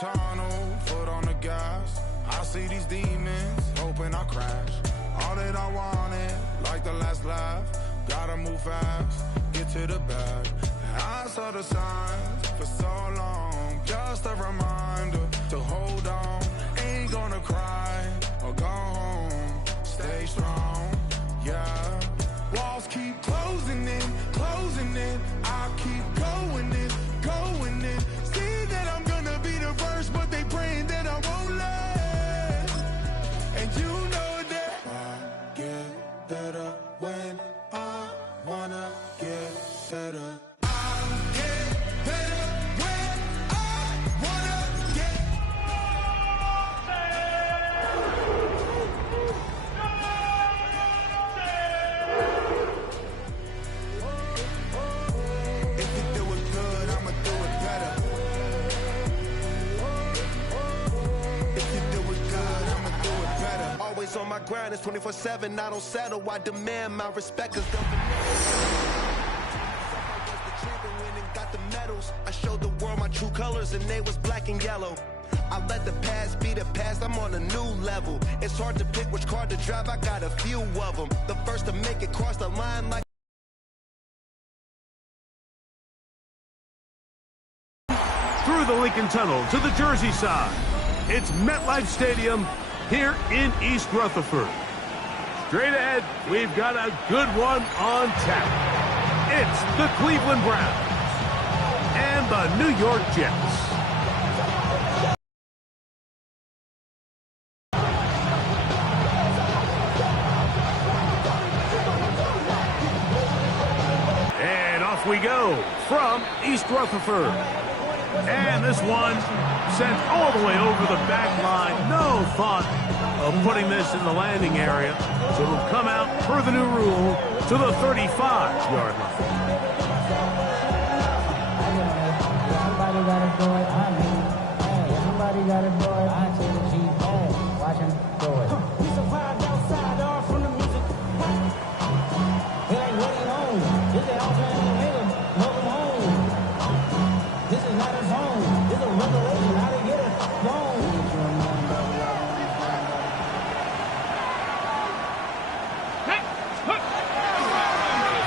tunnel, foot on the gas. I see these demons, hoping I crash. All that I wanted, like the last laugh. Gotta move fast, get to the bag. I saw the signs for so long, just a reminder to hold on. Ain't gonna cry or go home, stay strong, yeah. Walls keep closing in, I keep going in, see that I'm gonna be the first, but they praying that I won't last. And you know that I get better when I wanna get better. On my grind, it's 24/7. I don't settle. I demand my respect. Cause got the medals. I showed the world my true colors, and they was black and yellow. I let the past be the past. I'm on a new level. It's hard to pick which car to drive. I got a few of them. The first to make it cross the line like. Through the Lincoln Tunnel to the Jersey side. It's MetLife Stadium here in East Rutherford. Straight ahead, we've got a good one on tap. It's the Cleveland Browns and the New York Jets. And off we go from East Rutherford. And this one sent all the way over the back line. No thought of putting this in the landing area. So it'll come out per the new rule to the 35-yard line. Everybody got a boy, I mean, hey, everybody got a boy, I take the G, hey, watch him do it. We survived outside, all from the music. It ain't really home. This is all man in the middle. Welcome home. This is not a zone. This is a revelation. How to get it home.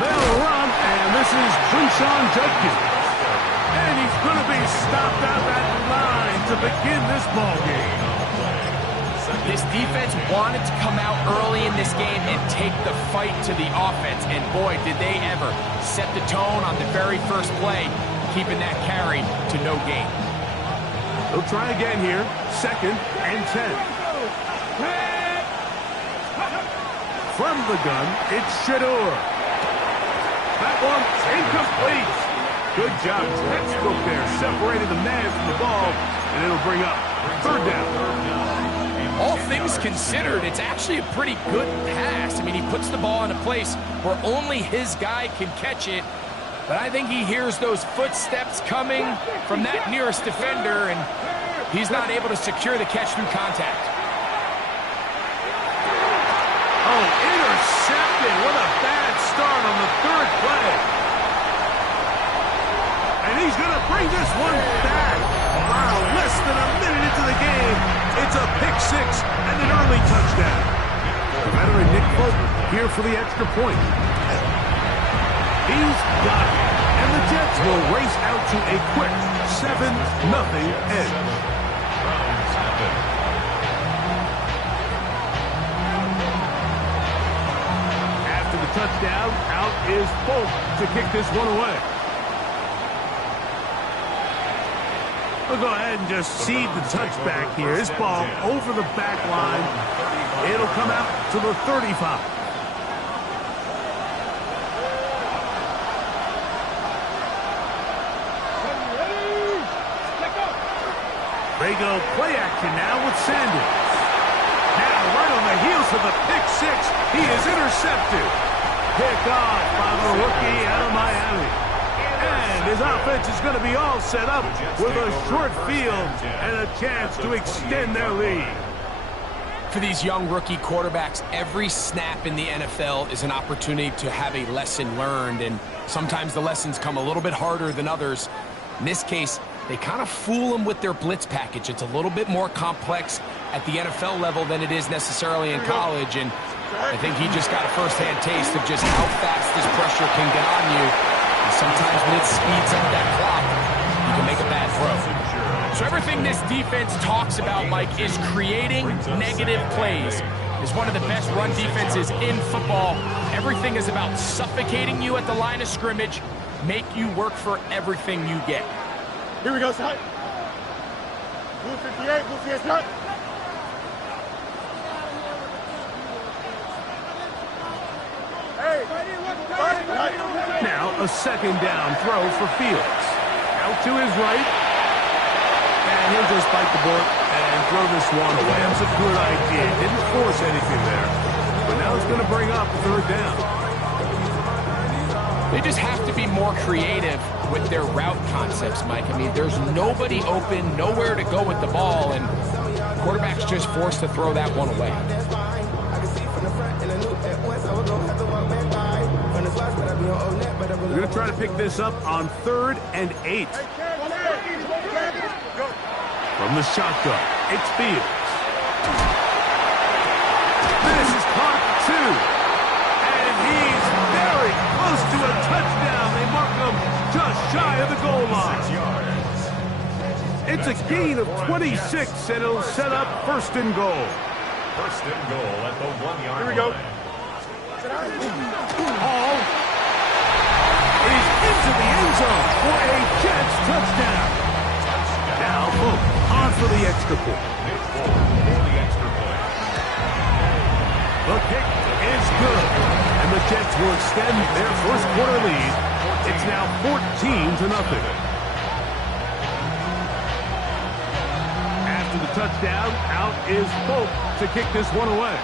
They'll run, and this is Trishawn Judkins. And he's going to be stopped out that line to begin this ball game. This defense wanted to come out early in this game and take the fight to the offense. And boy, did they ever set the tone on the very first play, keeping that carry to no gain. They'll try again here. 2nd and 10. From the gun, it's Shador. That one's incomplete. Good job, textbook there. Separated the man from the ball, and it'll bring up 3rd down. All things considered, it's actually a pretty good pass. I mean, he puts the ball in a place where only his guy can catch it. But I think he hears those footsteps coming from that nearest defender, and he's not able to secure the catch through contact. Oh, intercepted. What a bad start on the 3rd play. And he's going to bring this one back. Wow, less than a minute into the game. It's a pick 6 and an early touchdown. The veteran Nick Fulton here for the extra point. He's got it. And the Jets will race out to a quick 7-0 edge. After the touchdown, out is Fulton to kick this one away. We'll go ahead and just seed the touchback here. This ball over the back line. It'll come out to the 35. They go play action now with Sanders. Now right on the heels of the pick 6, he is intercepted. Pick off by the rookie out of Miami. And his offense is going to be all set up with a short field and a chance to extend their lead. For these young rookie quarterbacks, every snap in the NFL is an opportunity to have a lesson learned, and sometimes the lessons come a little bit harder than others. In this case, they kind of fool him with their blitz package. It's a little bit more complex at the NFL level than it is necessarily in college, and I think he just got a first-hand taste of just how fast this pressure can get on you. And sometimes when it speeds up that clock, you can make a bad throw. So everything this defense talks about, Mike, is creating negative plays. It's one of the best run defenses in football. Everything is about suffocating you at the line of scrimmage, make you work for everything you get. Here we go, side. Blue 58, blue 58, start. Now a second down throw for Fields. Out to his right. And he'll just bite the bullet and throw this one away. That's a good idea. Didn't force anything there. But now it's going to bring up third down. They just have to be more creative with their route concepts, Mike. I mean, there's nobody open, nowhere to go with the ball, and quarterback's just forced to throw that one away. We're going to try to pick this up on 3rd and 8. From the shotgun, it's Fields. This is caught 2. And he's very close to a touchdown. They mark him just shy of the goal line. It's a gain of 26, and it'll set up 1st and goal. 1st and goal at the 1-yard line. Here we go. Hall is into the end zone for a Jets touchdown. Now, boom, on for the extra point. The kick is good, and the Jets will extend their first quarter lead. It's now 14-0. After the touchdown, out is Pope to kick this one away.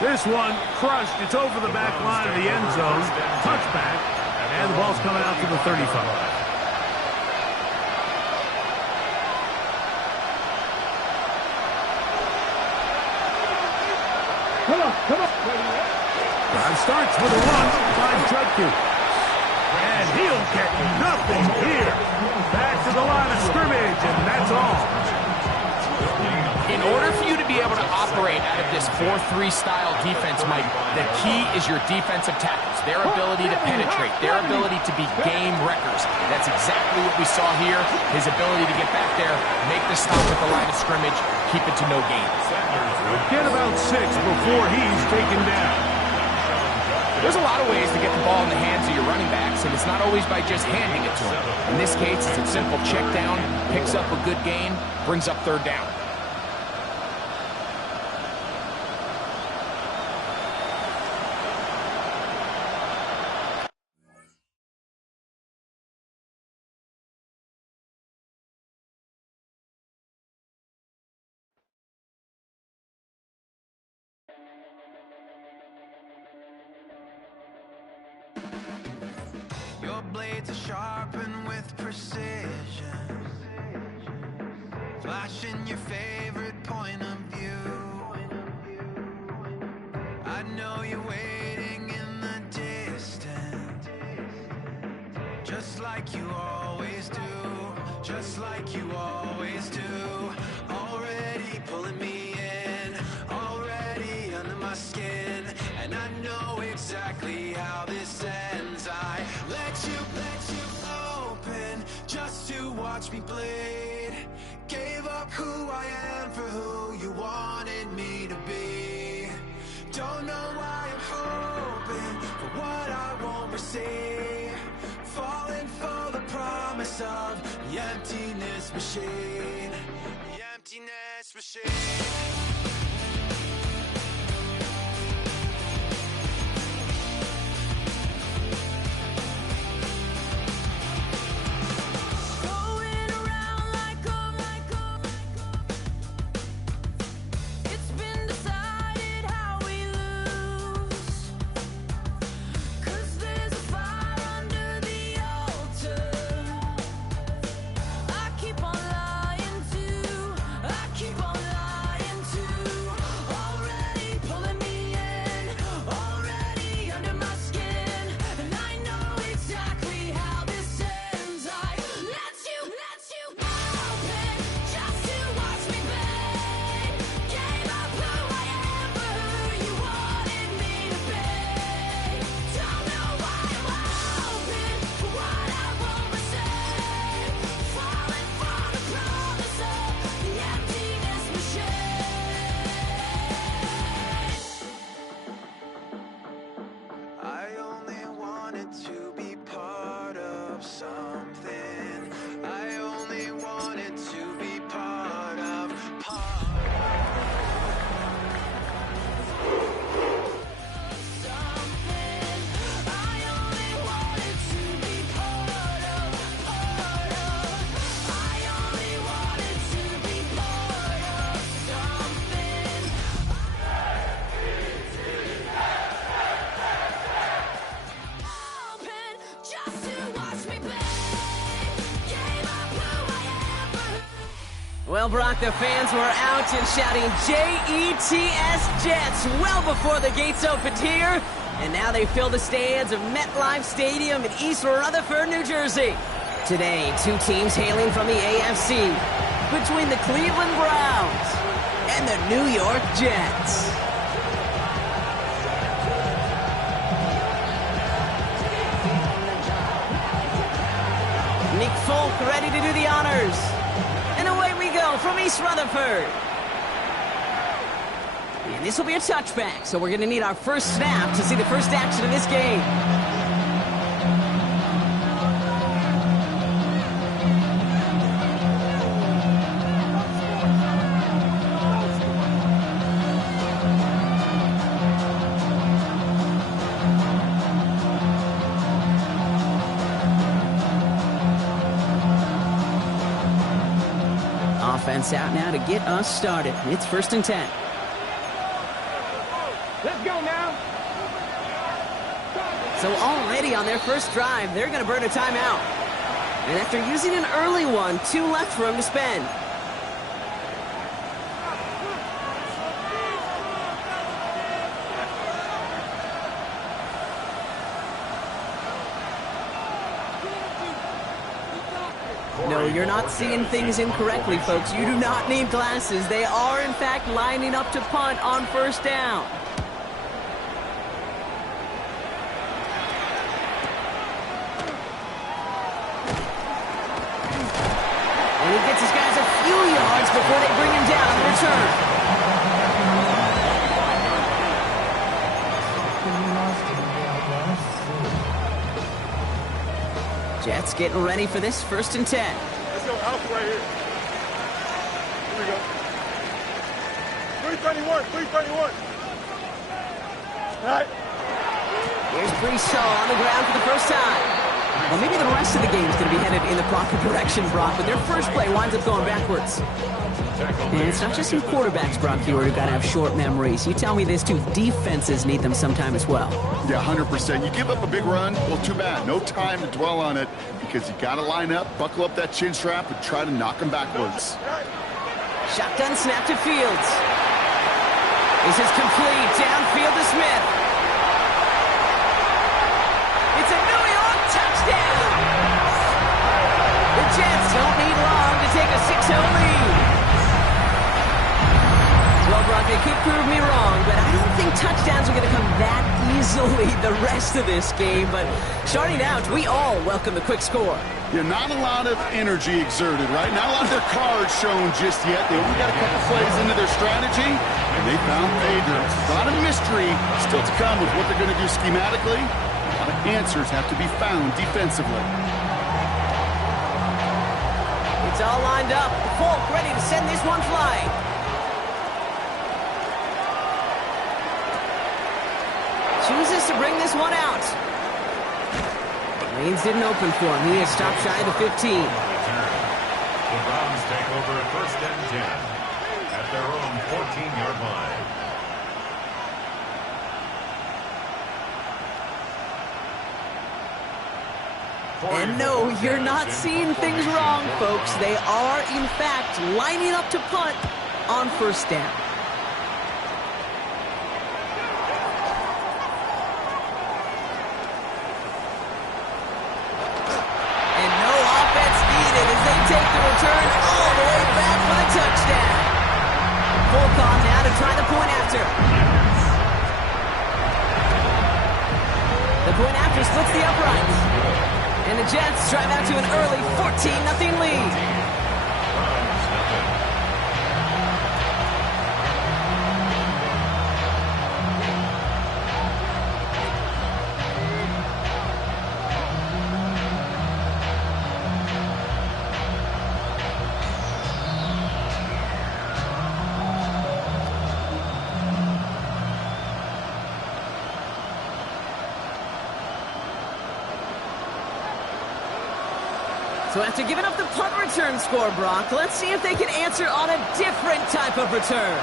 This one crushed. It's over the back line of the end zone. Touchback, and the ball's coming out to the 35. Drive starts with a run by Judkins. And he'll get nothing here. Back to the line of scrimmage, and that's all. In order for you to be able to operate out of this 4-3 style defense, Mike, the key is your defensive tackles, their ability to penetrate, their ability to be game wreckers. That's exactly what we saw here, his ability to get back there, make the stop at the line of scrimmage, keep it to no gain. Get about 6 before he's taken down. There's a lot of ways to get the ball in the hands of your running backs, and it's not always by just handing it to them. In this case, it's a simple check down, picks up a good gain, brings up 3rd down. Your blades are sharpened with precision, flashing your favorite point of view. I know you're waiting in the distance, just like you always do, just like you always do. Already pulling me in, already under my skin, and I know exactly how this ends. I let you open just to watch me bleed. Gave up who I am for who you wanted me to be. Don't know why I'm hoping for what I won't receive. Falling for the promise of the emptiness machine. The emptiness machine. Keep on lying Well, Brock, the fans were out and shouting J-E-T-S Jets well before the gates opened here. And now they fill the stands of MetLife Stadium in East Rutherford, New Jersey. Today, two teams hailing from the AFC between the Cleveland Browns and the New York Jets. Nick Folk ready to do the honors. And away we go from East Rutherford. And this will be a touchback, so we're going to need our first snap to see the first action of this game. Offense out now to get us started. It's 1st and 10. Let's go now. So already on their first drive, they're going to burn a timeout. And after using an early one, 2 left for them to spend. No, you're not seeing things incorrectly, folks. You do not need glasses. They are, in fact, lining up to punt on 1st down. And he gets his guys a few yards before they bring him down on the return. Jets getting ready for this 1st and 10. Let's go alpha right here. Here we go. 331, 331. All right. Here's Breeshaw on the ground for the first time. Well, maybe the rest of the game is going to be headed in the proper direction, Brock, but their first play winds up going backwards. And it's not just some quarterbacks, Brock, who got to have short memories. You tell me this, too. Defenses need them sometime as well. Yeah, 100%. You give up a big run, well, too bad. No time to dwell on it because you got to line up, buckle up that chin strap, and try to knock them backwards. Shotgun snap to Fields. This is complete. Downfield to Smith. It's a New York touchdown. The Jets don't need long to take a 6-0 lead. Well, Brock, they could prove me wrong, but I don't think touchdowns are going to come that easily the rest of this game. But starting out, we all welcome the quick score. Yeah, not a lot of energy exerted, right? Not a lot of their cards shown just yet. They only got a couple plays into their strategy, and they found pay dirt. A lot of mystery still to come with what they're going to do schematically. A lot of answers have to be found defensively. It's all lined up. Folk ready to send this one flying. Chooses to bring this one out. Lanes didn't open for him. He is stopped shy of the 15. The Browns take over at 1st and 10 at their own 14-yard line. And no, you're not seeing things wrong, folks. They are, in fact, lining up to punt on 1st down. And no offense needed as they take the return all the way back for the touchdown. Folk on now to try the point after. The point after splits the uprights. And the Jets drive out to an early 14-0 lead. So after giving up the punt return score, Brock, let's see if they can answer on a different type of return.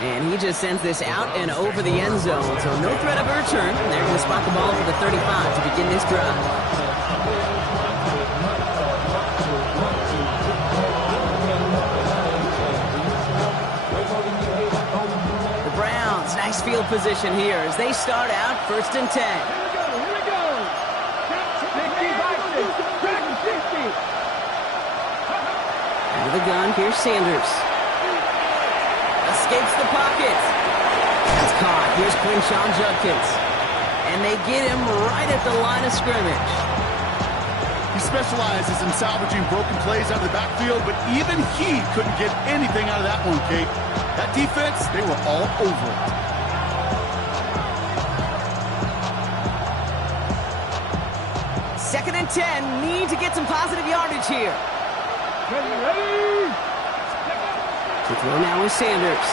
And he just sends this out and over the end zone. So no threat of a return. They're going to spot the ball for the 35 to begin this drive. field position here as they start out 1st and 10. Here we go. 60. Out of the gun, here's Sanders. Escapes the pocket. That's caught. Here's Quinshawn Judkins. And they get him right at the line of scrimmage. He specializes in salvaging broken plays out of the backfield, but even he couldn't get anything out of that one, Kate. That defense, they were all over it. Second and 10, need to get some positive yardage here. Ready. To throw now is Sanders.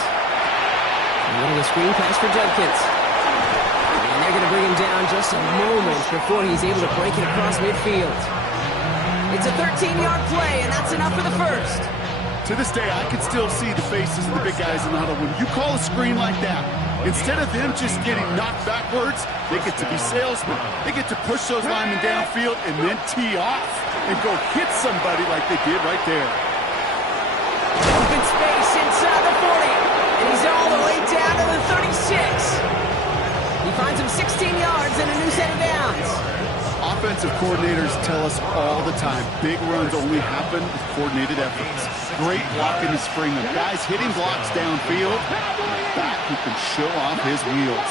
Running a screen pass for Judkins. And they're going to bring him down just a moment before he's able to break it across midfield. It's a 13-yard play, and that's enough for the first. To this day, I can still see the faces of the big guys in the huddle. When you call a screen like that, instead of them just getting knocked backwards, they get to be salesmen. They get to push those linemen downfield and then tee off and go hit somebody like they did right there. Open space inside the 40, and he's all the way down to the 36. He finds him 16 yards and a new set of downs. Offensive coordinators tell us all the time, big runs only happen with coordinated efforts. Great blocking the spring of guys hitting blocks downfield, back who can show off his wheels.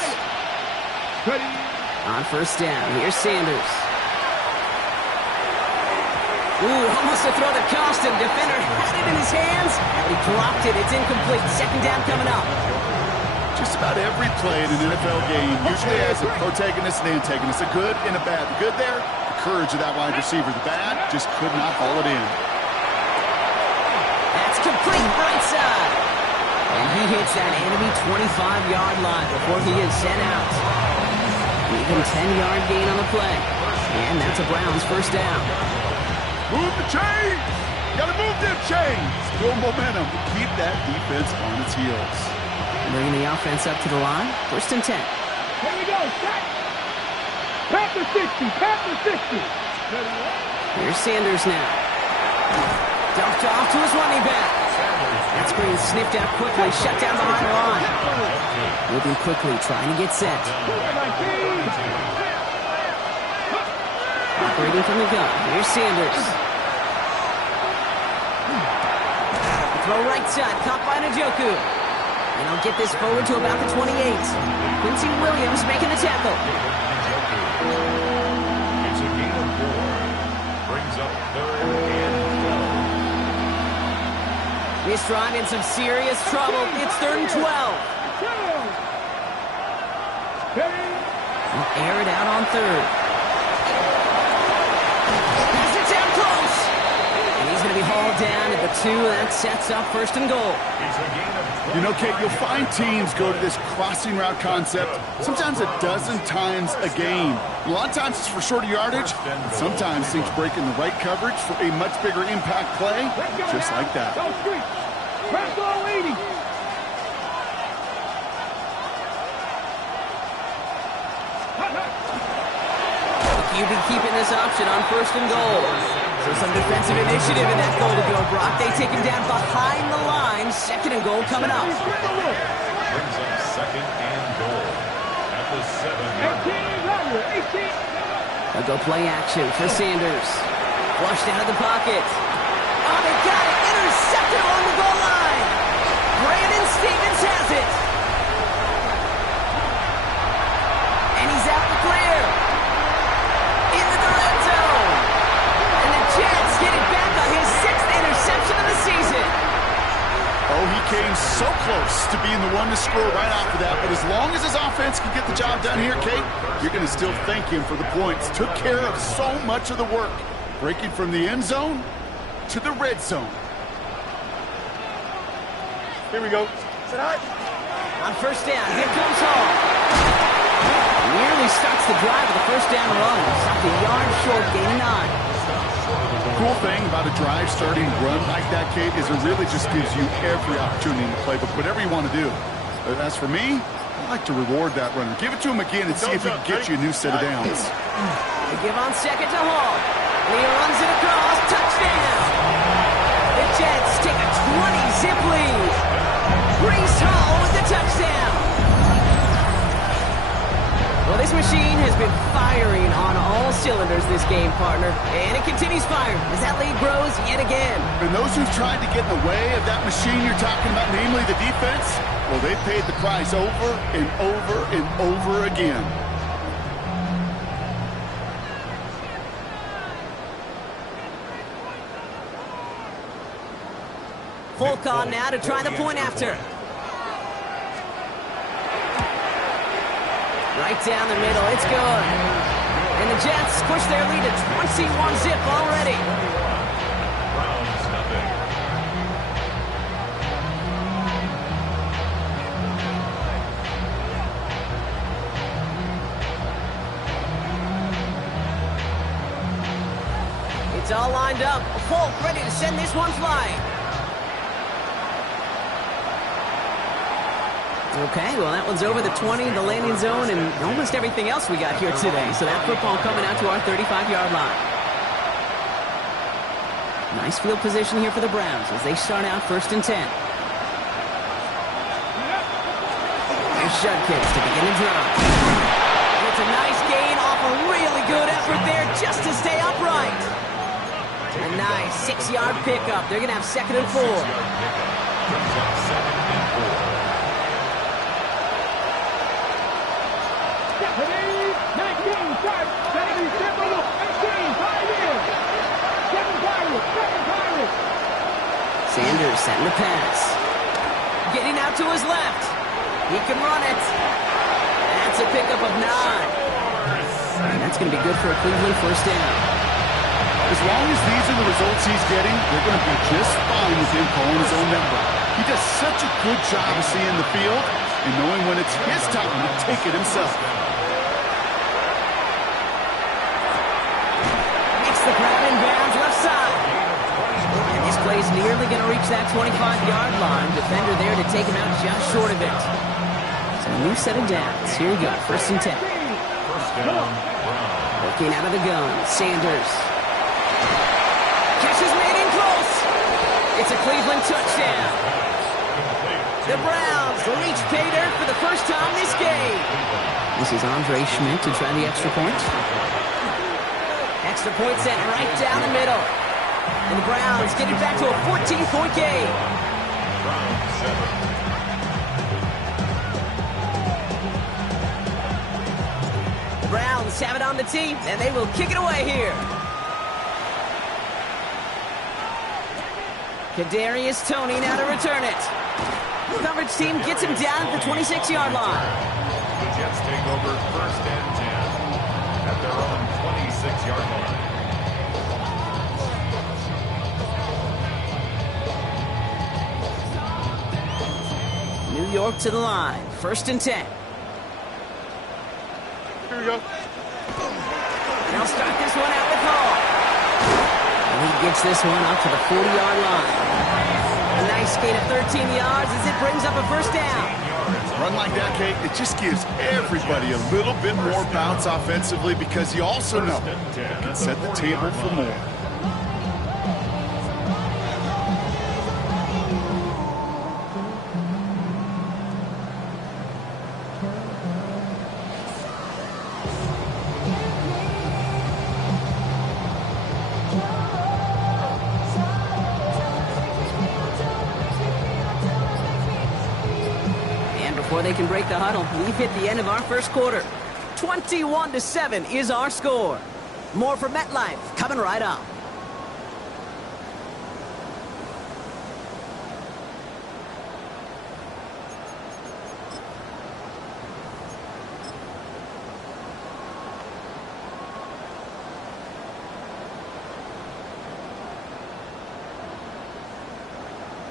On 1st down, here's Sanders. Ooh, almost a throw that cost him. Defender had it in his hands, but he dropped it. It's incomplete. 2nd down coming up. Just about every play in an NFL game usually has a protagonist and antagonist, a good and a bad. The good there, the courage of that wide receiver. The bad, just could not haul it in. That's complete right side. And he hits that enemy 25-yard line before he is sent out. Even 10-yard gain on the play. And that's a Browns 1st down. Move the chains! Gotta move them chains! Build momentum. Keep that defense on its heels. Bringing the offense up to the line. 1st and 10. Here we go. Set. Panther 60. Here's Sanders now. Dumped off to his running back. That screen sniffed out quickly. Shut down behind the line. Moving quickly, trying to get set. Operating from the gun. Here's Sanders. Throw right side. Caught by Njoku. And he'll get this forward to about the 28. Quincy Williams making the tackle. It's a gain of 4. Brings up 3rd and 12. This drive in some serious trouble. It's 3rd and 12. He'll air it out on 3rd. Pass it down close. And he's going to be hauled down at the 2. That sets up 1st and goal. You know, Kate, you'll find teams go to this crossing route concept sometimes a dozen times a game. A lot of times it's for shorter yardage, but sometimes things break in the right coverage for a much bigger impact play, just like that. Press all 80. QB keeping this option on 1st and goal. So some defensive initiative in that goal to go, Brock. They take him down behind the line. 2nd and goal coming up. Brings up 2nd and goal at the 7-yard line. They'll go play action for Sanders. Flushed out of the pocket. Oh, they got it. Intercepted along the goal line. Brandon Stevens has it. And he's out the clear. Into the red zone. And the Jets get it back on his 6th interception of the season. Oh, he came so close to being the one to score right after that, but as long as his offense can get the job done here, Kate, you're going to still thank him for the points. Took care of so much of the work, breaking from the end zone to the red zone. Here we go. On 1st down, here comes Hall. Nearly starts the drive with a 1st down run. Stopped a yard short, gain 9. Cool thing about a drive starting run like that, Kate, is it really just gives you every opportunity in the playbook, whatever you want to do. But as for me, I like to reward that runner. Give it to him again and see if he can get you a new set of downs. They give on 2nd to Hall. And he runs it across. Touchdown! The Jets take a 20-zip lead. Breece Hall with the touchdown. machine has been firing on all cylinders this game, partner. And it continues firing as that lead grows yet again. And those who've tried to get in the way of that machine you're talking about, namely the defense, well, they paid the price over and over and over again. Folk on now to try the point after. Right down the middle, it's good. And the Jets push their lead to 21-zip already. Browns nothing. It's all lined up. Folk ready to send this one flying. Okay, well, that one's over the 20, the landing zone, and almost everything else we got here today. So that football coming out to our 35-yard line. Nice field position here for the Browns as they start out 1st and 10. There's Judkins to begin the drive. It's a nice gain off a really good effort there just to stay upright. A nice 6-yard pickup. They're going to have 2nd and 4. Brings up 2nd and 4. Sanders setting the pass. Getting out to his left. He can run it. That's a pickup of 9. And that's going to be good for a Cleveland 1st down. As long as these are the results he's getting, they're going to be just fine with him calling his own number. He does such a good job of seeing the field and knowing when it's his time to take it himself. Makes the grab in bounds left side. And this play's nearly going to reach that 25-yard line. Defender there to take him out just short of it. So a new set of downs. Here we go, 1st and 10. 1st down, Browns. Looking out of the gun, Sanders. Catch is made in close. It's a Cleveland touchdown. The Browns reach pay dirt for the first time this game. This is Andre Schmidt to try the extra point. Extra point sent right down the middle. And the Browns get it back to a 14-point game. Browns 7. The Browns have it on the tee, and they will kick it away here. Kadarius Toney now to return it. Coverage team gets him down at the 26-yard line. The Jets take over 1st and 10 at their own 26-yard line. New York to the line. 1st and 10. Here we go. And they'll start this one out with Hall. And he gets this one up to the 40-yard line. A nice gain of 13 yards as it brings up a 1st down. Run like that, Kate, it just gives everybody a little bit more bounce offensively because you also know you can set the table for more. Before they can break the huddle, we've hit the end of our 1st quarter. 21-7 is our score. More from MetLife coming right up.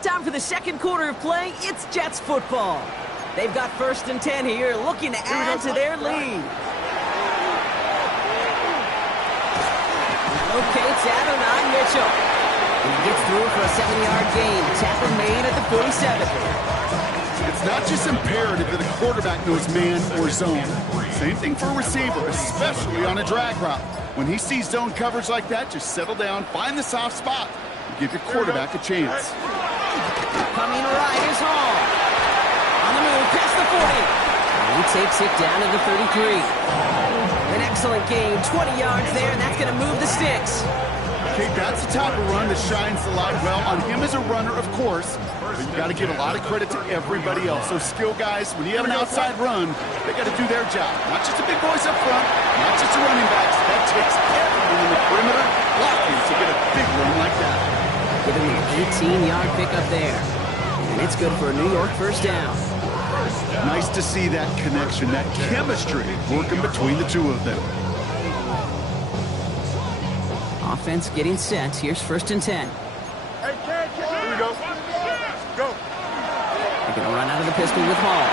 Time for the 2nd quarter of play. It's Jets football. They've got 1st and 10 here, looking to add to their lead. Locates Adonai Mitchell. And he gets through for a 7-yard gain. Tackle made at the 47. It's not just imperative that a quarterback knows man or zone. Same thing for a receiver, especially on a drag route. When he sees zone coverage like that, just settle down, find the soft spot, and give your quarterback a chance. Coming right is Hall. On the move, past the 40. And he takes it down to the 33. excellent gain. 20 yards there, and that's going to move the sticks. Okay, that's the type of run that shines the light well on him as a runner, of course, but you got to give a lot of credit to everybody else. Those skill guys, when you have an outside run, they got to do their job. Not just the big boys up front, not just the running backs. That takes everyone in the perimeter blocking to get a big run like that. Giving him an 18-yard pickup there. And it's good for a New York first down. Nice to see that connection, that chemistry working between the two of them. Offense getting set. Here's 1st and 10. Hey, here we go. Go. They're going to run out of the pistol with Hall.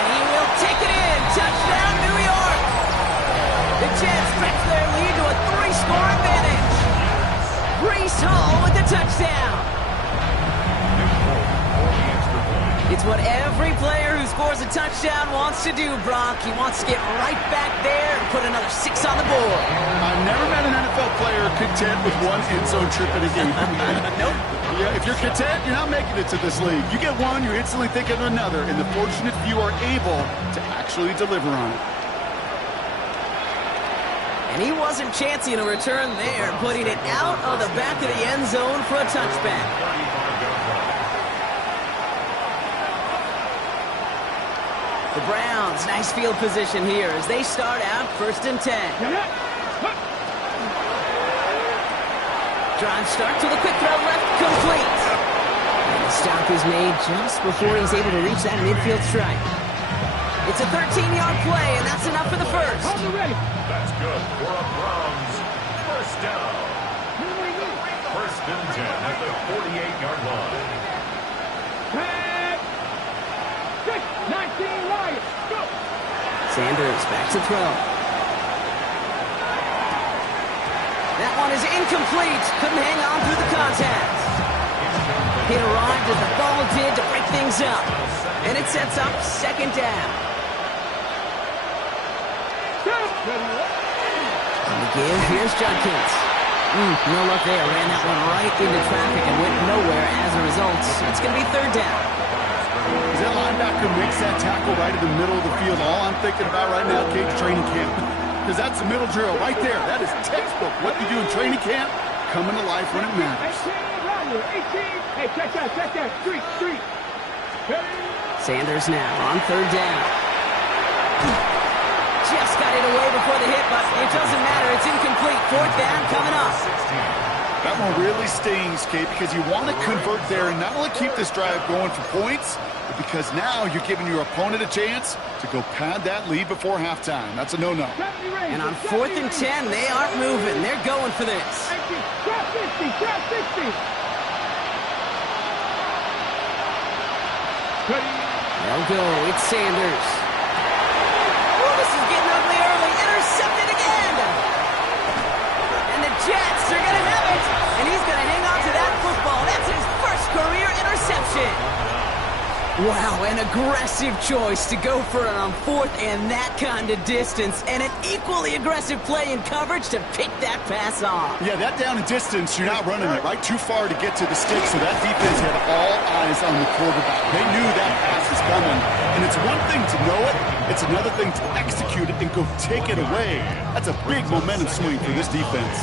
And he will take it in. Touchdown, New York. The Jets stretch their lead to a 3-score advantage. Breece Hall with the touchdown. It's what every player who scores a touchdown wants to do, Brock. He wants to get right back there and put another 6 on the board. I've never met an NFL player content with one end zone trip in a game. Nope. Yeah, if you're content, you're not making it to this league. You get one, you're instantly thinking of another, and the fortunate few are able to actually deliver on it. And he wasn't chancing a return there, putting it out of the back of the end zone for a touchback. The Browns, nice field position here as they start out 1st and 10. Drive starts with a quick throw left, complete. And the stop is made just before he's able to reach that midfield strike. It's a 13-yard play, and that's enough for the first. That's good for a Browns first down. 1st and 10 at the 48-yard line. 19 Lions, go! Sanders back to throw. That one is incomplete. Couldn't hang on through the contact. It arrived as the ball did to break things up. And it sets up 2nd down. On the give, here's Judkins. No luck there. Ran that one right into traffic and went nowhere as a result. It's going to be 3rd down. As that linebacker makes that tackle right in the middle of the field, all I'm thinking about right now, Cage, training camp. Because that's the middle drill right there. That is textbook. What you do in training camp, coming to life when it matters. 18. Hey, check that. Street. Sanders now on 3rd down. Just got it away before the hit, but it doesn't matter. It's incomplete. 4th down coming up. That one really stings, Kate, because you want to convert there and not only keep this drive going for points, but because now you're giving your opponent a chance to go pad that lead before halftime. That's a no-no. And on 4th and 10, they aren't moving. They're going for this. Trap 50. They'll go. It's Sanders. Oh, this is getting ugly early. Intercepted again. And the Jets are going to have it. And he's going to hang on to that football. That's his first career interception. Wow, an aggressive choice to go for it on 4th and that kind of distance. And an equally aggressive play in coverage to pick that pass off. Yeah, that down and distance, you're not running it right too far to get to the stick, so that defense had all eyes on the quarterback. They knew that pass was coming. And it's one thing to know it, it's another thing to execute it and go take it away. That's a big momentum swing for this defense.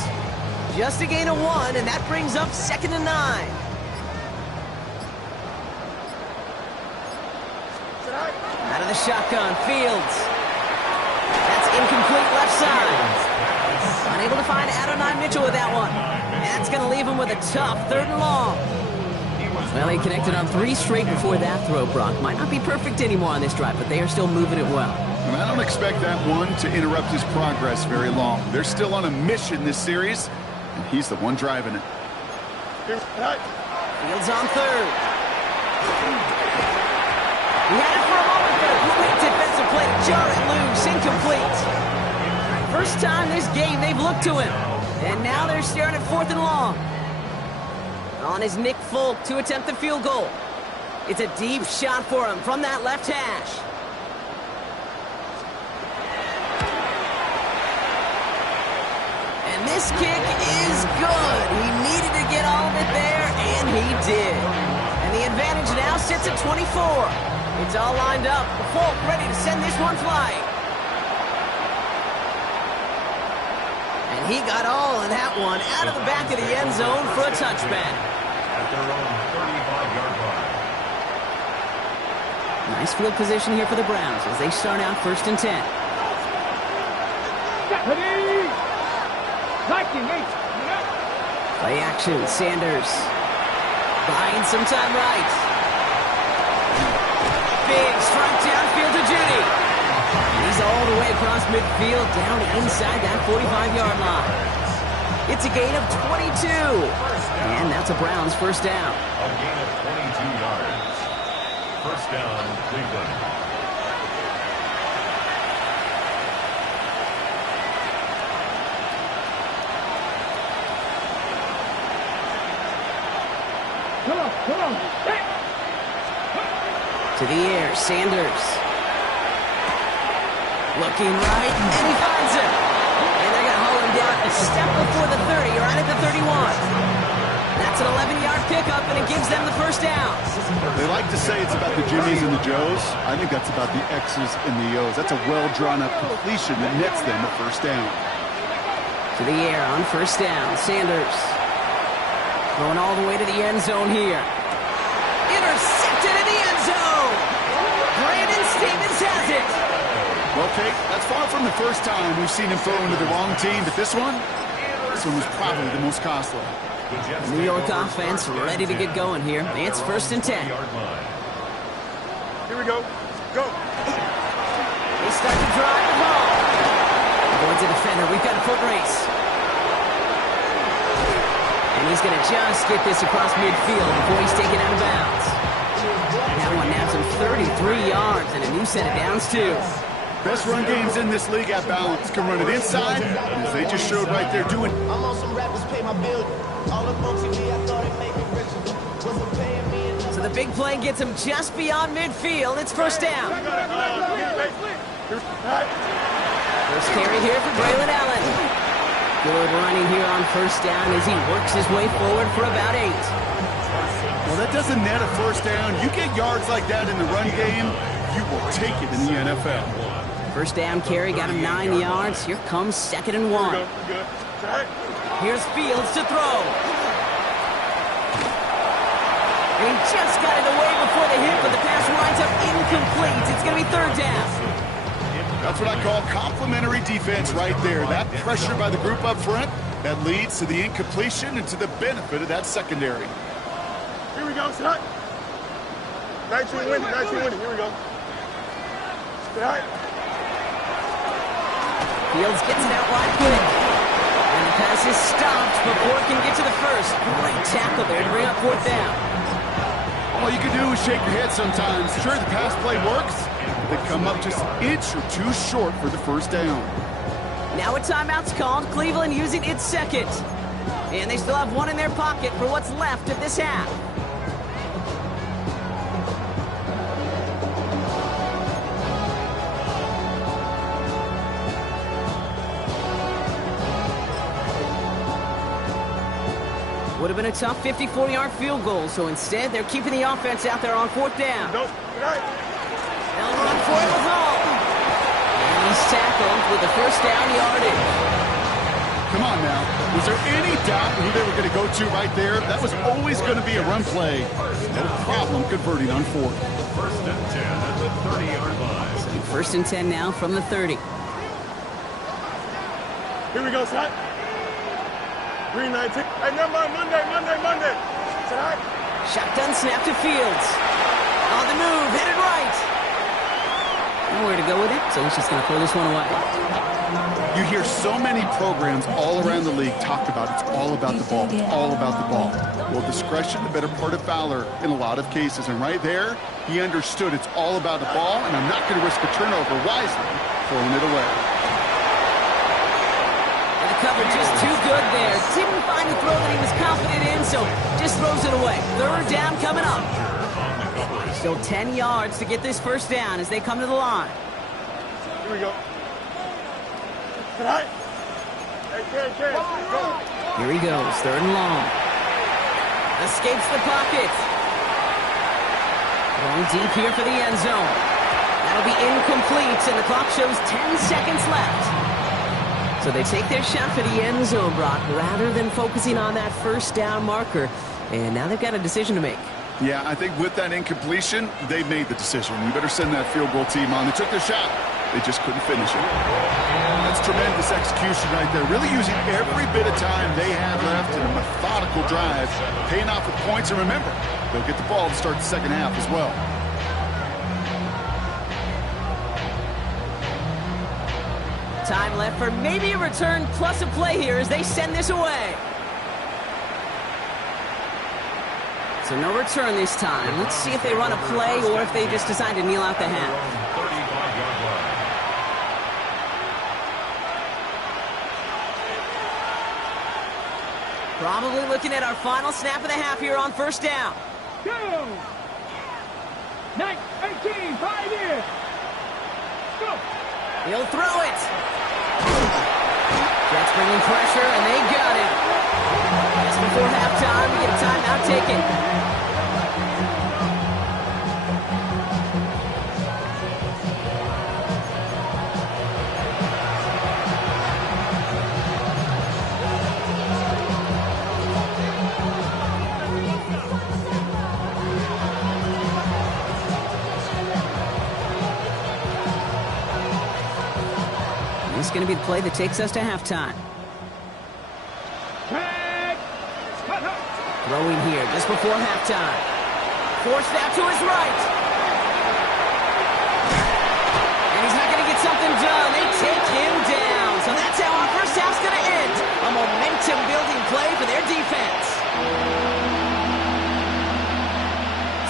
Just a gain of 1, and that brings up 2nd and 9. Out of the shotgun, Fields. That's incomplete left side. Unable to find Adonai Mitchell with that one. That's going to leave him with a tough 3rd and long. Well, he connected on 3 straight before that throw, Brock. Might not be perfect anymore on this drive, but they are still moving it well. And I don't expect that one to interrupt his progress very long. They're still on a mission this series, and he's the one driving it. Fields on 3rd. He had it for a moment, but a great defensive play to jar it loose, incomplete. First time this game they've looked to him. And now they're staring at 4th and long. On is Nick Folk to attempt the field goal. It's a deep shot for him from that left hash. And this kick is good. He needed to get all of it there, and he did. And the advantage now sits at 24. It's all lined up. Folk ready to send this one flying. And he got all of that one out of the back of the end zone for a touchback. At their own 35-yard line. Nice field position here for the Browns as they start out 1st and 10. Play action, Sanders. Buying some time right. Big strike downfield to Judy. He's all the way across midfield, down inside that 45-yard line. It's a gain of 22. And that's a Browns first down. A gain of 22 yards. First down, Cleveland. Come on. Hey. To the air, Sanders. Looking right, and he finds him. And they're going to haul him down a step before the 30, right at the 31. That's an 11-yard pickup, and it gives them the first down. They like to say it's about the Jimmies and the Joes. I think that's about the X's and the O's. That's a well-drawn-up completion that nets them a first down. To the air on first down, Sanders. Going all the way to the end zone here. Intercepted in the end zone. Brandon Stevens has it. Well, Kate, that's far from the first time we've seen him throw into the wrong team, but this one was probably the most costly. New York offense ready to get going here. It's 1st and 10. Here we go. Go. They start to drive the ball. Going to defender. We've got a foot race. And he's going to just get this across midfield before he's taken out of bounds. That one nabs him 33 yards and a new set of downs, too. Best run games in this league at balance. Can run it inside, as they just showed right there doing. I'm on some rappers pay my bill. All up on TV, I thought it made me richer. Wasn't paying me enough. So the big play gets him just beyond midfield. It's first down. First carry here for Braylon Allen. Good running here on first down as he works his way forward for about 8. Well, that doesn't net a first down. You get yards like that in the run game, you will take it in the NFL. First down carry got him 9 yards. Here comes 2nd and 1. Here's Fields to throw. And he just got it away before the hit, but the pass winds up incomplete. It's going to be 3rd down. That's what I call complimentary defense right there. That pressure by the group up front, that leads to the incompletion and to the benefit of that secondary. Here we go, son. 19 winning. Here we go. Fields gets it out wide quick. And the pass is stopped before it can get to the first. Great tackle there to bring up 4th down. All you can do is shake your head sometimes. Sure, the pass play works. They come up just an inch or two short for the first down. Now a timeout's called. Cleveland using its 2nd. And they still have one in their pocket for what's left of this half. Would have been a tough 54-yard field goal, so instead they're keeping the offense out there on 4th down. They'll run for it with all. And he's tackled with the first down yardage. Come on now. Was there any doubt who they were going to go to right there? That was always going to be a run play. No problem converting on 4th. 1st and 10 at the 30-yard line. So 1st and 10 now from the 30. Here we go, son. 3-19. Hey, never mind. Monday. Tonight. Shotgun snap to Fields. On the move, headed right. Nowhere to go with it, so he's just going to throw this one away. You hear so many programs all around the league talk about it's all about the ball. It's all about the ball. Well, discretion, the better part of valor in a lot of cases. And right there, he understood it's all about the ball, and I'm not going to risk a turnover wisely, throwing it away. Cover just too good there. Didn't find a throw that he was confident in, so just throws it away. 3rd down coming up. Still 10 yards to get this first down as they come to the line. Here we go. Tonight. Hey, Here he goes, 3rd and long. Escapes the pocket. Going deep here for the end zone. That'll be incomplete, and the clock shows 10 seconds left. So they take their shot for the end zone, Brock, rather than focusing on that first down marker. And now they've got a decision to make. Yeah, I think with that incompletion, they made the decision. You better send that field goal team on. They took their shot. They just couldn't finish it. That's tremendous execution right there. Really using every bit of time they had left in a methodical drive, paying off with points. And remember, they'll get the ball to start the second half as well. Time left for maybe a return plus a play here as they send this away. So no return this time. Let's see if they run a play or if they just decide to kneel out the half. Probably looking at our final snap of the half here on first down. Go! 18, 5 here. Go! He'll throw it. Jets bringing pressure, and they got it. Just before halftime, we get a timeout taken. This is going to be the play that takes us to halftime. Throwing here just before halftime. Forced out to his right. And he's not going to get something done. They take him down. So that's how our first half's going to end. A momentum-building play for their defense.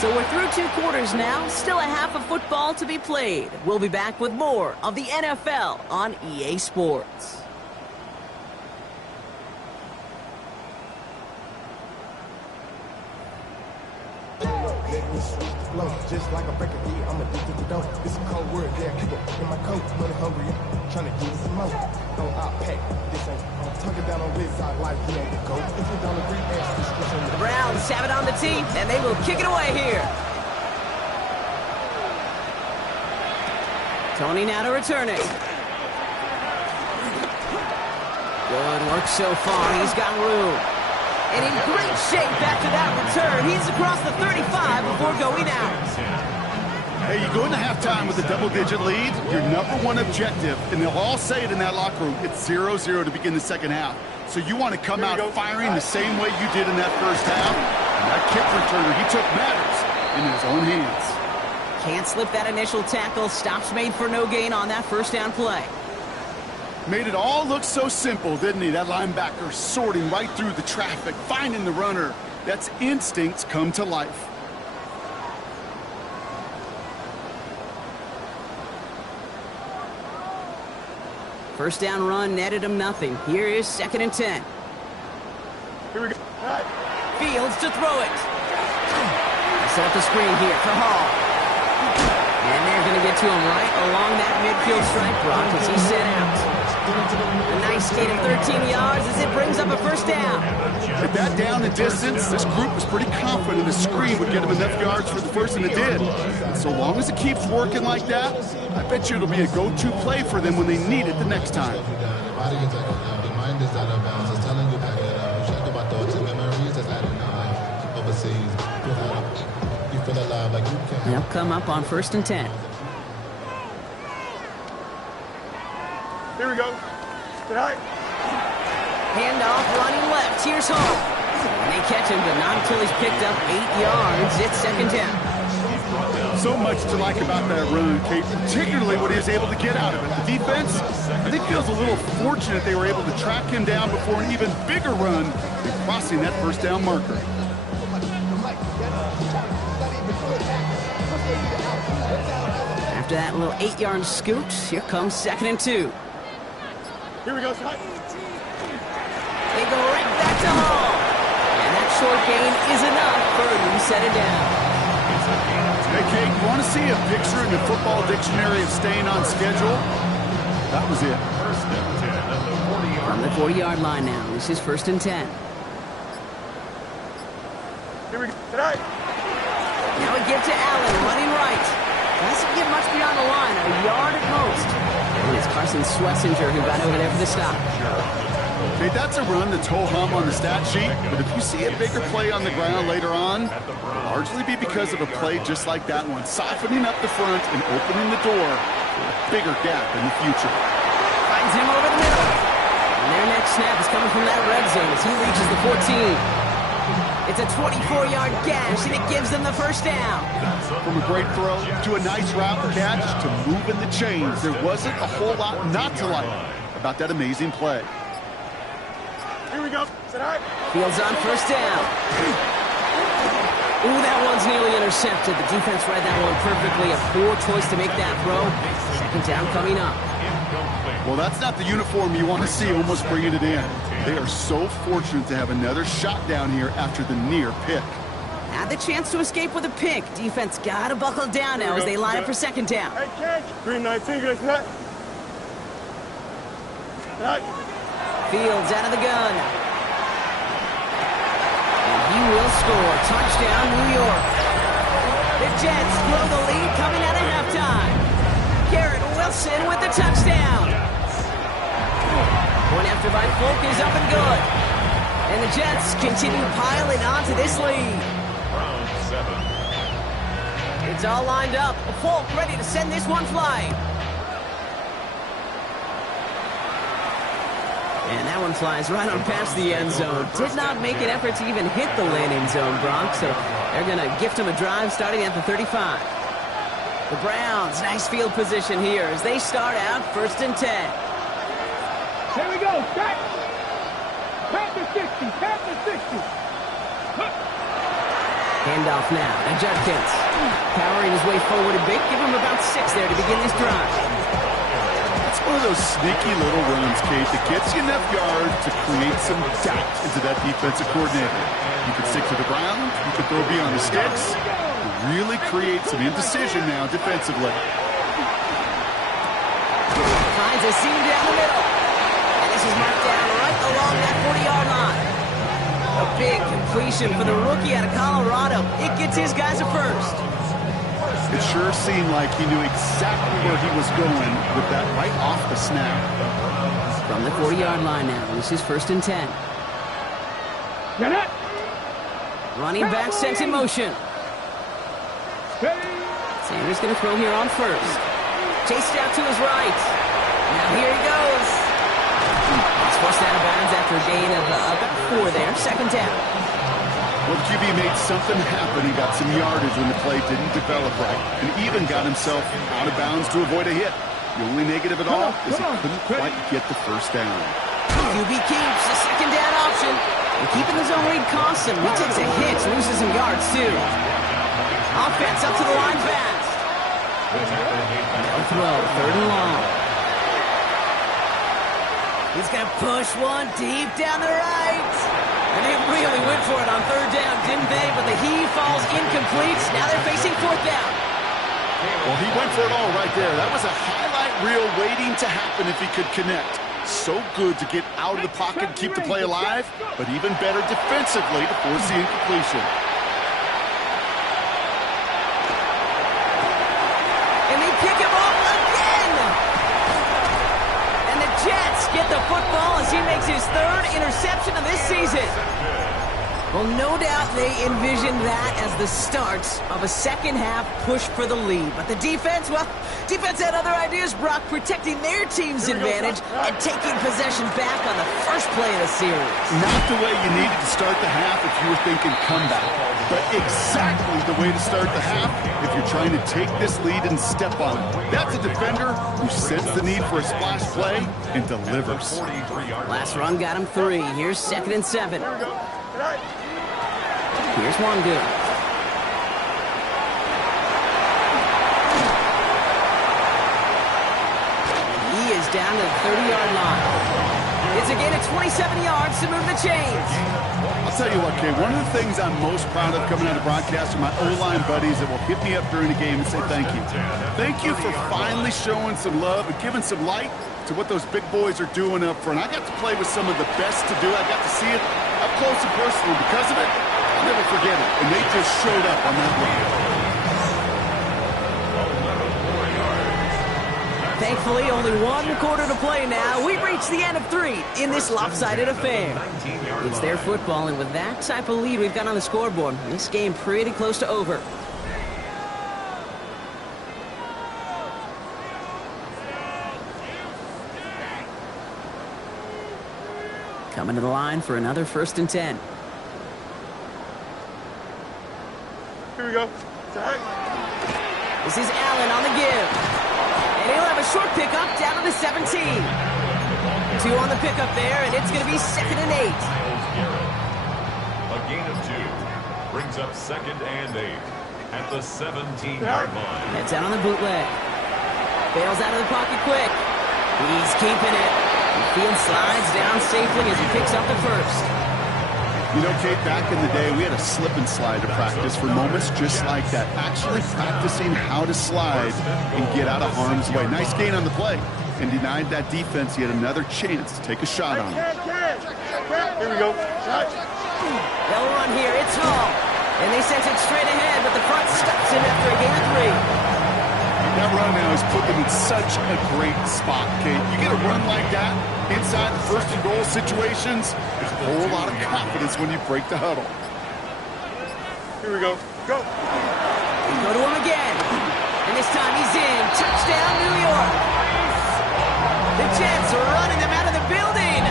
So we're through 2 quarters now. Still a half of football to be played. We'll be back with more of the NFL on EA Sports. Just like a record, yeah, I'm addicted to dope. It's a cold word, yeah, keep it in my coat. Money hungry, trying to get some more. Don't outpack, this ain't. I'm tucking down on this side like we ain't the goat. If you don't agree, ask the description. The Browns have it on the tee, and they will kick it away here. Tony now to return it. Good work so far. He's got room. And in great shape after that return. He's across the 35 before going out. Hey, you go into halftime with a double-digit lead, your number one objective, and they'll all say it in that locker room, it's 0-0 to begin the second half. So you want to come out firing the same way you did in that first half. And that kick returner, he took matters in his own hands. Can't slip that initial tackle. Stops made for no gain on that first down play. Made it all look so simple, didn't he? That linebacker sorting right through the traffic, finding the runner. That's instincts come to life. First down run netted him nothing. Here is 2nd and 10. Here we go. Fields to throw it. Set up the screen here for Hall. And they're going to get to him right along that midfield stripe, Brock, as he set out. A nice gain of 13 yards as it brings up a first down. With that down and distance, this group was pretty confident the screen would get him enough yards for the first, and it did. And so long as it keeps working like that, I bet you it'll be a go-to play for them when they need it the next time. They'll come up on 1st and 10. Here we go. Tonight. Handoff running left. Here's Hall. And they catch him, but not until he's picked up 8 yards. It's 2nd down. So much to like about that run, Kate, particularly what he was able to get out of it. The defense, I think, feels a little fortunate they were able to track him down before an even bigger run than crossing that first down marker. After that little 8-yard scoot, here comes 2nd and 2. Here we go, Scott. They go right back to Hall. And that short gain is enough for a new set of downs. Hey, Kate, you want to see a picture in the football dictionary of staying on schedule? That was it. On the 40-yard line now. This is 1st and 10. Here we go. Tonight. Now we give to Allen, running right. Doesn't get much beyond the line, a yard at most. And it's Carson Swessinger who got over there for the stop. Okay, that's a run that's ho-hum on the stat sheet, but if you see a bigger play on the ground later on, it'll largely be because of a play just like that one, softening up the front and opening the door for a bigger gap in the future. Finds him over the middle. And their next snap is coming from that red zone as he reaches the 14. It's a 24-yard gash, and it gives them the first down. From a great throw to a nice route catch to moving the chains, there wasn't a whole lot not to like about that amazing play. Here we go. Sit high. Fields on first down. Ooh, that one's nearly intercepted. The defense read that one perfectly. A poor choice to make that throw. Second down coming up. Well, that's not the uniform you want to see almost bringing it in. They are so fortunate to have another shot down here after the near pick. Had the chance to escape with a pick. Defense got to buckle down now as they line up for second down. Hey, catch. 319, guys. Hut. Hut. Fields out of the gun. And he will score. Touchdown, New York. The Jets blow the lead coming out of halftime. Garrett Wilson with the touchdown. Point after by Folk is up and good. And the Jets continue piling onto this lead. It's all lined up. Folk ready to send this one flying. And that one flies right on past the end zone. Did not make an effort to even hit the landing zone, Bronx. So they're going to gift him a drive starting at the 35. The Browns, nice field position here as they start out 1st and 10. Here we go. Back. Panther 60. Panther 60. Handoff now to Judkins. Powering his way forward a bit. Give him about 6 there to begin this drive. It's one of those sneaky little runs, Kate, that gets you enough yards to create some doubt into that defensive coordinator. You can stick to the ground. You can throw beyond the sticks. Really create some indecision now defensively. Finds a seam down the middle. And this is marked down right along that 40-yard line. A big completion for the rookie out of Colorado. It gets his guys a first. It sure seemed like he knew exactly where he was going with that right off the snap. From the 40-yard line now, this is 1st and 10. Running back sent in motion. Sanders going to throw here on first. Chased out to his right. Now here he goes. He's forced out of bounds after a gain of about 4 there. Second down. Well, QB made something happen. He got some yardage when the play didn't develop right, and even got himself out of bounds to avoid a hit. The only negative at all is he couldn't quite get the first down. QB keeps the second down option. And keeping his own lead costs him. He takes a hit, loses some yards too. Offense up to the line fast. No throw, 3rd and long. He's going to push one deep down the right. And they really went for it on 3rd down, didn't they? But the heave falls incomplete. Now they're facing 4th down. Well, he went for it all right there. That was a highlight reel waiting to happen if he could connect. So good to get out of the pocket and keep the play alive, but even better defensively to force the incompletion. And they pick him up again! And the Jets get the football as he makes his 3rd interception of this season. Well, no doubt they envisioned that as the start of a second-half push for the lead. But the defense, well, defense had other ideas, Brock, protecting their team's advantage and taking possession back on the first play of the series. Not the way you needed to start the half if you were thinking comeback, but exactly the way to start the half if you're trying to take this lead and step on it. That's a defender who sensed the need for a splash play and delivers. Last run got him 3. Here's 2nd and 7. Here's one good. He is down to the 30-yard line. It's a gain of 27 yards to move the chains. I'll tell you what, Kay, one of the things I'm most proud of coming out of broadcast are my O-line buddies that will hit me up during the game and say thank you. Thank you for finally showing some love and giving some light to what those big boys are doing up front. I got to play with some of the best to do. I got to see it up close and personal. Because of it, I'll never forget it. And they just showed up on that run. Thankfully, only one quarter to play now. We've reached the end of 3 in this lopsided affair. It's their football, and with that type of lead we've got on the scoreboard, this game pretty close to over. Coming to the line for another 1st and 10. Here we go. This is Allen on the give. And he'll have a short pickup down to the 17. 2 on the pickup there, and it's going to be 2nd and 8. A gain of 2 brings up 2nd and 8 at the 17-yard line. It's out on the bootleg. Bails out of the pocket quick. He's keeping it. The field slides down safely as he picks up the 1st. You know, Kate, back in the day, we had a slip and slide to practice for moments just like that. Actually practicing how to slide and get out of harm's way. Nice gain on the play. And denied that defense yet another chance to take a shot on it. Here we go. They'll run here. It's Hall. And they sent it straight ahead, but the front stops him after a gain of 3. That run now has put them in such a great spot, Kate. You get a run like that inside the 1st and goal situations, there's a whole lot of confidence when you break the huddle. Here we go. Go. We go to him again. And this time he's in. Touchdown, New York. The Jets are running them out of the building.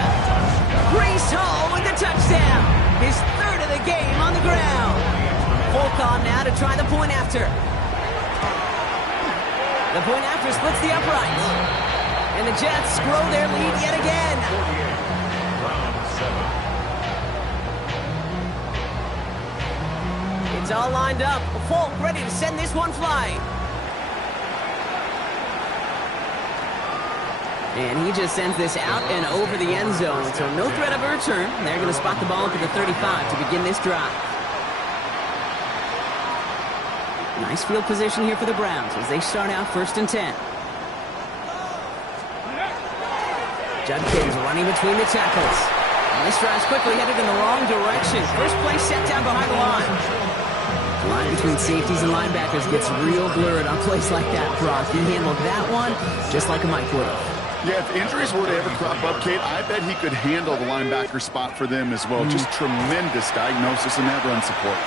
Breece Hall with the touchdown. His 3rd of the game on the ground. Folk on now to try the point after. The point after splits the uprights. And the Jets grow their lead yet again. It's all lined up. Folk ready to send this one flying. And he just sends this out and over the end zone. So no threat of a return. They're going to spot the ball up at the 35 to begin this drive. Nice field position here for the Browns as they start out 1st and 10. Judkins running between the tackles. And this drive's quickly headed in the wrong direction. First play set down behind the line. The line between safeties and linebackers gets real blurred on plays like that, Brock. He handled that one just like a Mike would have. Yeah, if injuries were to ever crop up, Kate, I bet he could handle the linebacker spot for them as well. Just tremendous diagnosis in that run support.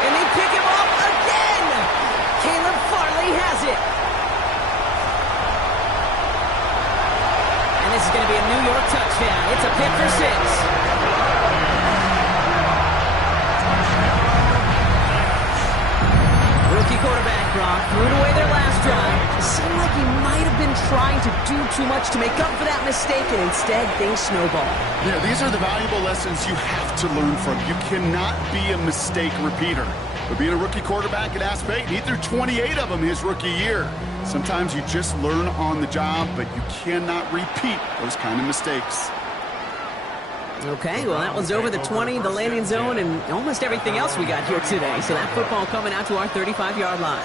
And they pick him up again! Caleb Farley has it. And this is going to be a New York touchdown. It's a pick for 6. Rookie quarterback, Brock, threw it away their last drive. It seemed like he might have been trying to do too much to make up for that mistake, and instead things snowballed. You know, these are the valuable lessons you have to learn from. You cannot be a mistake repeater. But being a rookie quarterback at Ask Peyton, he threw 28 of them his rookie year. Sometimes you just learn on the job, but you cannot repeat those kind of mistakes. Okay, well, that one's over the 20, the landing zone, and almost everything else we got here today. So that football coming out to our 35-yard line.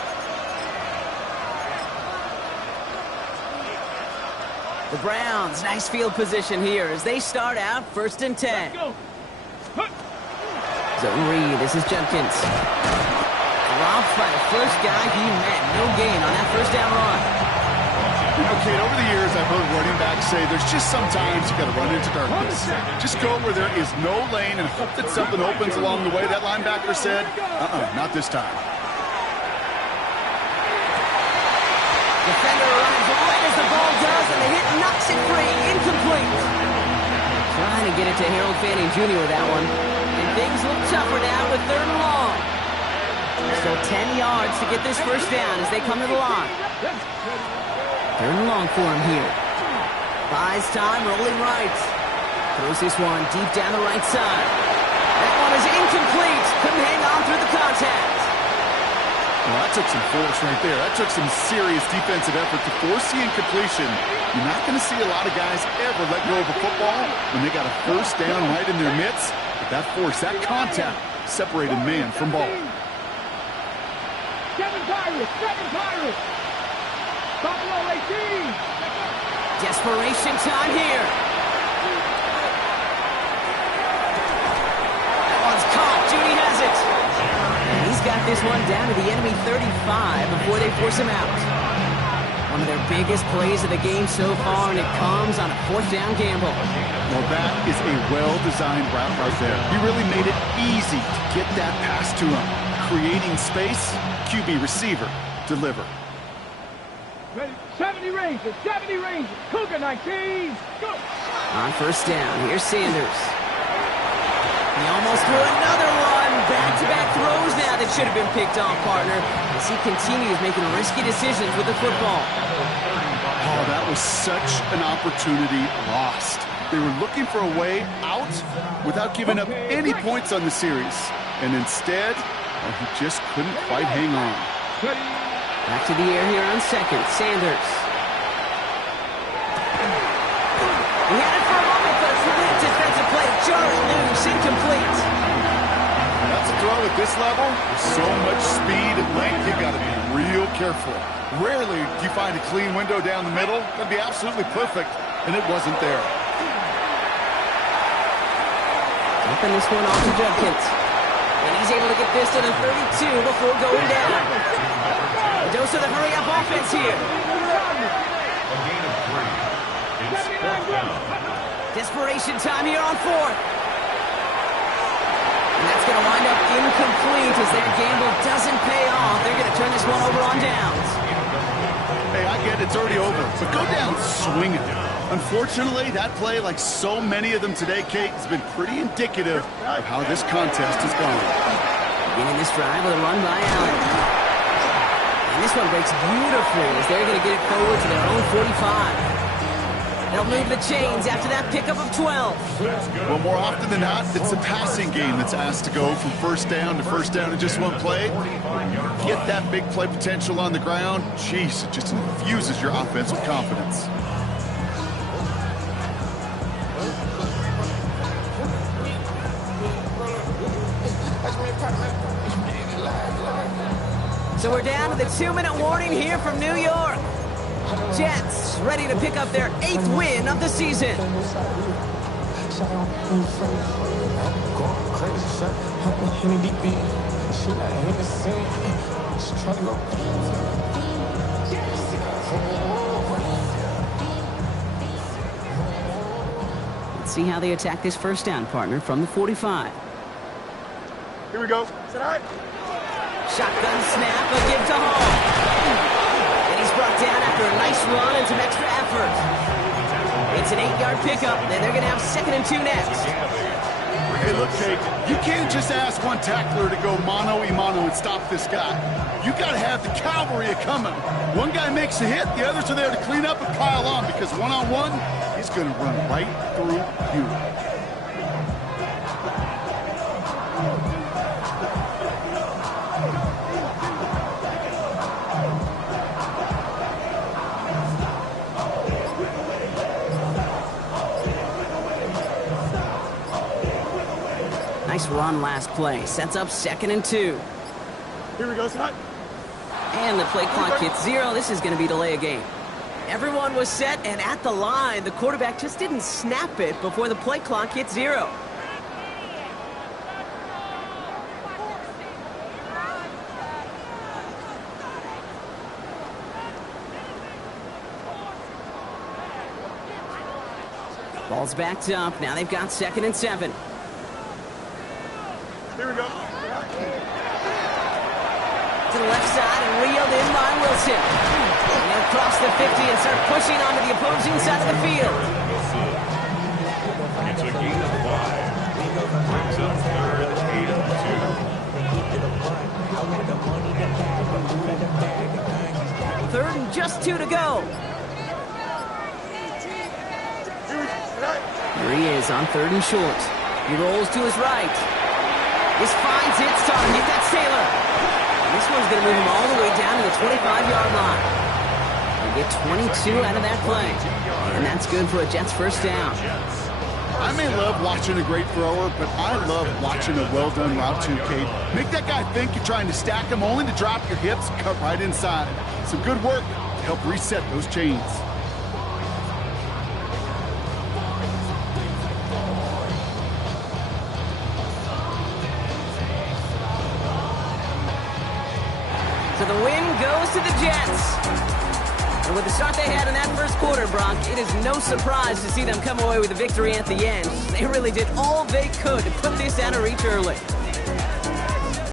The Browns, nice field position here as they start out 1st and 10. Zone read, this is Judkins. Dropped by the first guy he met. No gain on that first down run. You know, Kate, over the years, I've heard running backs say there's just sometimes you got to run into darkness. Just go where there is no lane and hope that something opens along the way. That linebacker said, not this time. Defender arrives right as the ball does, and the hit knocks it free. Incomplete. Trying to get it to Harold Fanning Jr. with that one. And things look tougher now with 3rd and long. Still 10 yards to get this first down as they come to the line. 3rd and long for him here. Buys time, rolling right. Throws this one deep down the right side. That one is incomplete. Couldn't hang on through the contact. Well, that took some force right there. That took some serious defensive effort to force the incompletion. You're not going to see a lot of guys ever let go of a football when they got a first down right in their midst. But that force, that contact, separated man from ball. Seven Pirates. Buffalo 18. Desperation time here. That one's caught. Judy has it. And he's got this one down to the enemy 35 before they force him out. One of their biggest plays of the game so far, and it comes on a 4th down gamble. Well, that is a well-designed route right there. He really made it easy to get that pass to him. Creating space, QB receiver, deliver. Ready? 70 Rangers, 70 Rangers. Cougar 19, go! On 1st down, here's Sanders. He almost threw another one. Back-to-back throws now that should have been picked off, partner, as he continues making risky decisions with the football. Oh, that was such an opportunity lost. They were looking for a way out without giving up any points on the series. And instead, he just couldn't quite hang on. Back to the air here on 2nd. Sanders. He had it for a moment, but a brilliant defensive play. Jarred loose, incomplete. That's a throw at this level. With so much speed and length, you got to be real careful. Rarely do you find a clean window down the middle. That'd be absolutely perfect, and it wasn't there. Flipping this one off to Judkins. And he's able to get this to the 32 before going down. A dose of the hurry-up offense here. A gain of 3. It's 4th down. Desperation time here on 4th. And that's going to wind up incomplete as their gamble doesn't pay off. They're going to turn this one over on downs. Hey, I get it's already over, but go down swinging. Unfortunately, that play, like so many of them today, Kate, has been pretty indicative of how this contest has gone. Beginning this drive with a run by Allen. And this one breaks beautifully as they're going to get it forward to their own 45. They'll move the chains after that pickup of 12. Well, more often than not, it's the passing game that's asked to go from 1st down to 1st down in just one play. Get that big play potential on the ground. Jeez, it just infuses your offense with confidence. So we're down to the 2-minute warning here from New York. Jets ready to pick up their 8th win of the season. Let's see how they attack this 1st down, partner, from the 45. Here we go. Shotgun snap, a give to Hall. And he's brought down after a nice run and some extra effort. It's an 8-yard pickup, and they're going to have 2nd and 2 next. Hey, look, Jake, you can't just ask one tackler to go mano-a-mano and stop this guy. You got to have the cavalry coming. One guy makes a hit, the others are there to clean up and pile on, because one-on-one, he's going to run right through you. Nice run last play. Sets up 2nd and 2. Here we go, son. And the play clock hits 0. This is going to be delay a game. Everyone was set and at the line. The quarterback just didn't snap it before the play clock hit 0. Ball's backed up. Now they've got 2nd and 7. Here we go. To the left side and reeled in by Wilson. And they'll cross the 50 and start pushing onto the opposing side of the field. It's a gain of 5. Brings up 3rd, 8 and 2. 3rd and just 2 to go. Here he is on 3rd and short. He rolls to his right. This finds its target. That's Taylor. And this one's going to move him all the way down to the 25-yard line. They get 22 out of that play. And that's good for a Jets 1st down. I may love watching a great thrower, but I love watching a well-done route too, Kate. Make that guy think you're trying to stack him only to drop your hips and cut right inside. Some good work to help reset those chains. So the win goes to the Jets. And with the start they had in that first quarter, Brock, it is no surprise to see them come away with a victory at the end. They really did all they could to put this out of reach early.